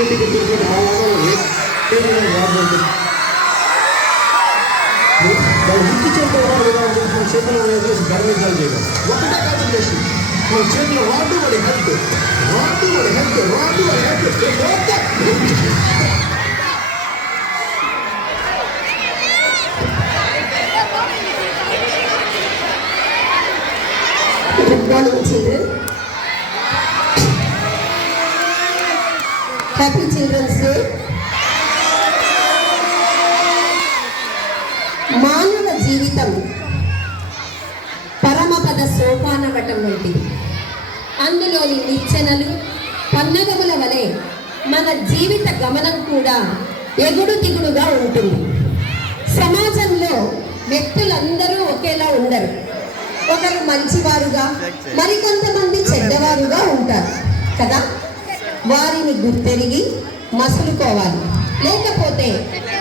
ఇంటికి తిరుగుతుంది మా వాళ్ళు వృత్తి చేసేవాళ్ళు మన చేతిలో వేసి గర్వించాలి చేయడం ఒకటే కాన్సన్ట్రేషన్ మన చేతిలో వాడు వాడి హెల్త్ Happy Children's Day. మానవ జీవితం పరమపద సోపానవటం వంటిది. అందులోని నిచ్చెనలు పన్నగముల వలె మన జీవిత గమనం కూడా ఎగుడు దిగుడుగా ఉంటుంది. సమాజంలో వ్యక్తులందరూ ఒకేలా ఉండరు. ఒకరు మంచివారుగా మరికొంతమంది చెడ్డవారుగా ఉంటారు కదా. వారిని గుర్తెరిగి మసులుకోవాలి, లేకపోతే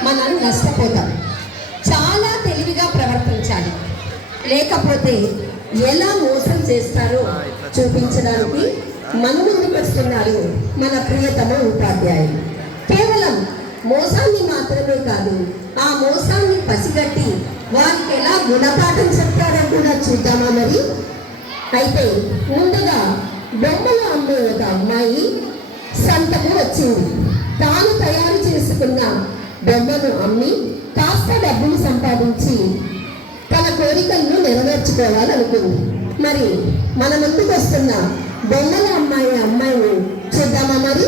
మనం నష్టపోతాం. చాలా తెలివిగా ప్రవర్తించాలి, లేకపోతే ఎలా మోసం చేస్తారో చూపించడానికి మన ముందుకు వస్తున్నారు మన ప్రియతమ ఉపాధ్యాయులు. కేవలం మోసాన్ని మాత్రమే కాదు, ఆ మోసాన్ని పసిగట్టి వారికి ఎలా గుణపాఠం చెప్తారో కూడా చూద్దామా మరి. అయితే ముందుగా బొమ్మలు అమ్మే ఒక అమ్మాయి సంతకు వచ్చింది. తాను తయారు చేసుకున్న బొమ్మను అమ్మి కాస్త డబ్బులు సంపాదించి తన కోరికలను నెరవేర్చుకోవాలనుకుంది. మరి మన ముందుకు వస్తున్న బొమ్మల అమ్మాయిని చూద్దామా మరి.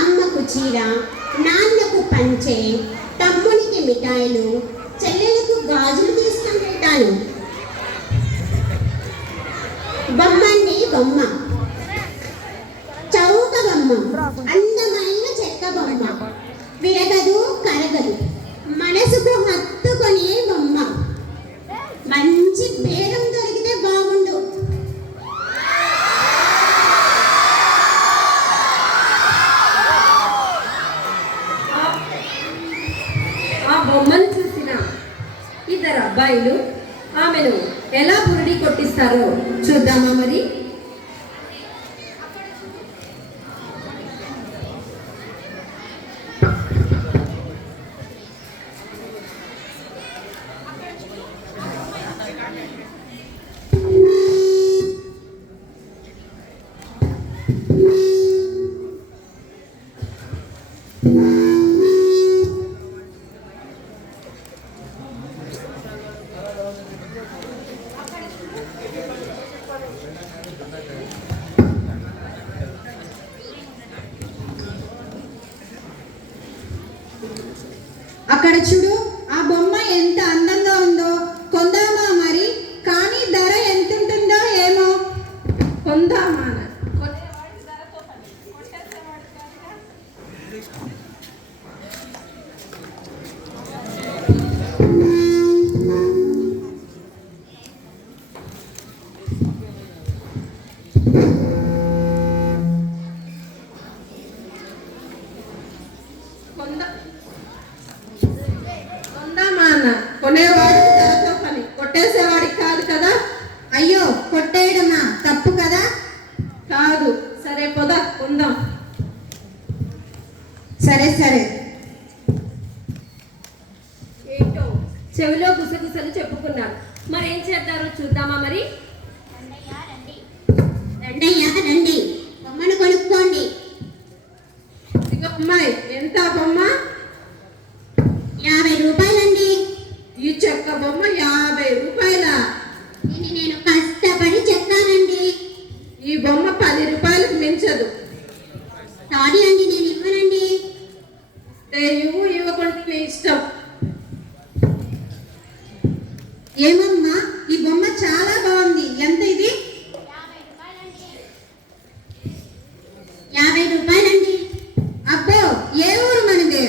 అమ్మకు చీర, నాన్నకు పంచె, తమ్మునికి మిఠాయిలు, చెల్లెలకు గాజులు తీసుకుంటాను. బొమ్మండి బొమ్మ, చౌక బొమ్మ, అందమైన చెక్క బొమ్మ, విరగదు కరగదు, మనసుకు హత్తుకొనే బొమ్మ. మంచి బేరం దొరికితే బాగుండు. బొమ్మను చూసిన ఇద్దరు అబ్బాయిలు ఆమెను ఎలా బురిడి కొట్టిస్తారో చూద్దామా మరి. అక్కడ చూడు, ఆ బొమ్మ ఎంత అందంగా ఉందో. కొందామా మరి? కానీ ధర ఎంత ఉంటుందో ఏమో. కొందామా? కొనేవాడు ధరతో పని, కొట్టేసేవాడికి కాదు కదా. అయ్యో, కొట్టేయడమా తప్పు కదా. కాదు. సరే పొద కొందాం. సరే సరే. ఏంటో చెవిలో గుసగుసలు చెప్పుకున్నారు. మరేం చేద్దారో చూద్దామా మరి. రండయ్యా రండి, బొమ్మను కొనుక్కోండి. ఇదిగో అమ్మాయి, ఎంత బొమ్మ? 50 రూపాయలండి. ఈ చెక్క బొమ్మ 50 రూపాయలా? దీన్ని నేను కష్టపడి చెక్కానండి. ఈ బొమ్మ 10 రూపాయలకు మించదు. సారీ అండి, నేను ఇవ్వనండి. ఇవ్వకుండా నీ ఇష్టం. ఏమమ్మా, ఈ బొమ్మ చాలా బాగుంది. ఎంత ఇది? 50 రూపాయలండి. అబ్బో, ఏ ఊరు మనది?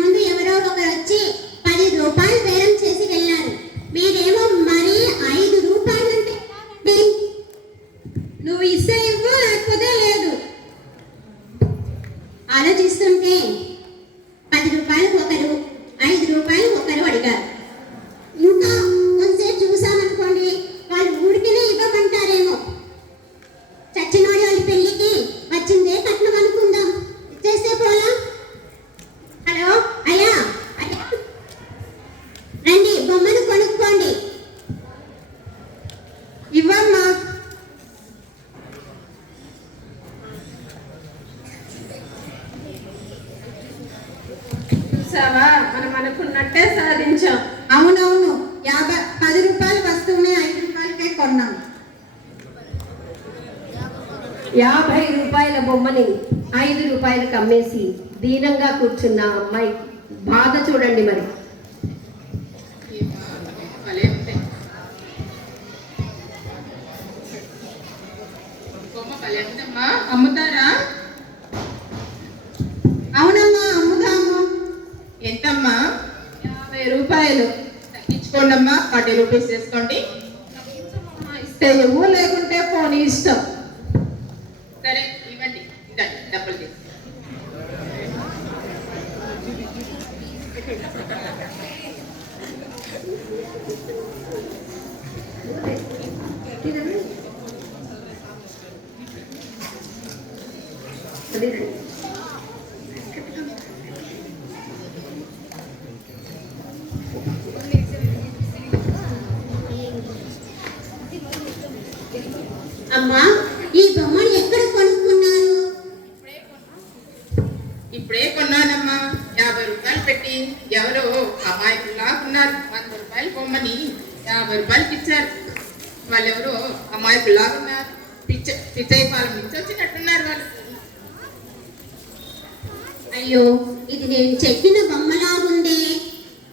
ముందు ఎవరో ఒకరు వచ్చి 10 రూపాయలు బేరం చేసి వెళ్ళారు. మీరేమో మరి 5 రూపాయలు అంటే ఎలాగండి? నువ్వు ఇస్తే ఇవ్వు, లేకపోతే లేదు. ఆలోచిస్తుంటే 10 రూపాయలకు ఒకరు, 5 రూపాయలు ఒకరు అడిగారు. ఇంకా కొంచెం చూసామనుకోండి, వాళ్ళు ఊరికినే ఇవ్వమంటారేమో. చచ్చినోడి వాళ్ళ పెళ్ళికి వచ్చిందే కట్నం అనుకుందాం, ఇచ్చేస్తే పోలా. హలో అయ్యా, అయ్యా రండి, బొమ్మను కొనుక్కోండి. ఇవ్వమ్మా. చూసావా, మనం అనుకున్నట్టే సాధించాం. అవునవును, 10 రూపాయల వస్తువుని 5 రూపాయలకే కొన్నాం. 50 రూపాయల బొమ్మని 5 రూపాయలకు అమ్మేసి దీనంగా కూర్చున్న అమ్మాయి బాధ చూడండి మరి. అమ్ముతారా? అవునమ్మా, అమ్ముదాము. ఎంతమ్మా? 50 రూపాయలు. తగ్గించుకోండి అమ్మా, 40 రూపీస్ వేసుకోండి. ఇస్తే ఇవ్వు, లేకుంటే పోనీ ఇష్టం. సరే ఇవ్వండి, ఇదండి డబ్బులు తీసి. అమ్మా, ఈ బొమ్మను ఎక్కడ కొనుక్కున్నారు? ఇప్పుడే కొన్నానమ్మా, 50 రూపాయలు పెట్టి. ఎవరో అమాయకులా ఉన్నారు, 100 రూపాయల బొమ్మని 50 రూపాయలకి ఇచ్చారు. వాళ్ళెవరో అమాయకులా ఉన్నారు, పిచ్చయ్య పాలెం నుంచి వచ్చినట్టున్నారు వాళ్ళు. అయ్యో, ఇది నేను చెక్కిన బొమ్మలా ఉందే.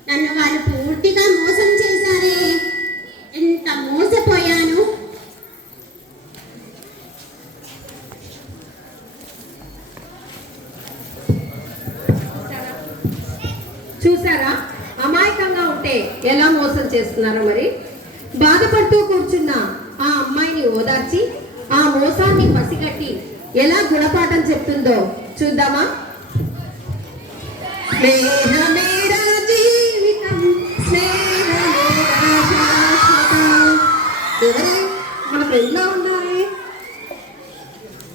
నన్ను వాళ్ళు పూర్తిగా మోసం చేశారే. ఎంత మోసపోయాను. చూసారా, అమాయకంగా ఉంటే ఎలా మోసం చేస్తున్నారో మరి. బాధపడుతూ కూర్చున్న ఆ అమ్మాయిని ఓదార్చి ఆ మోసాన్ని పసిగట్టి ఎలా గుణపాఠం చెప్తుందో చూద్దామా. స్నేహమేరా జీవితం, స్నేహమేరా శాశ్వతం. ఎవరే మన ఫ్రెండ్లా ఉన్నారు?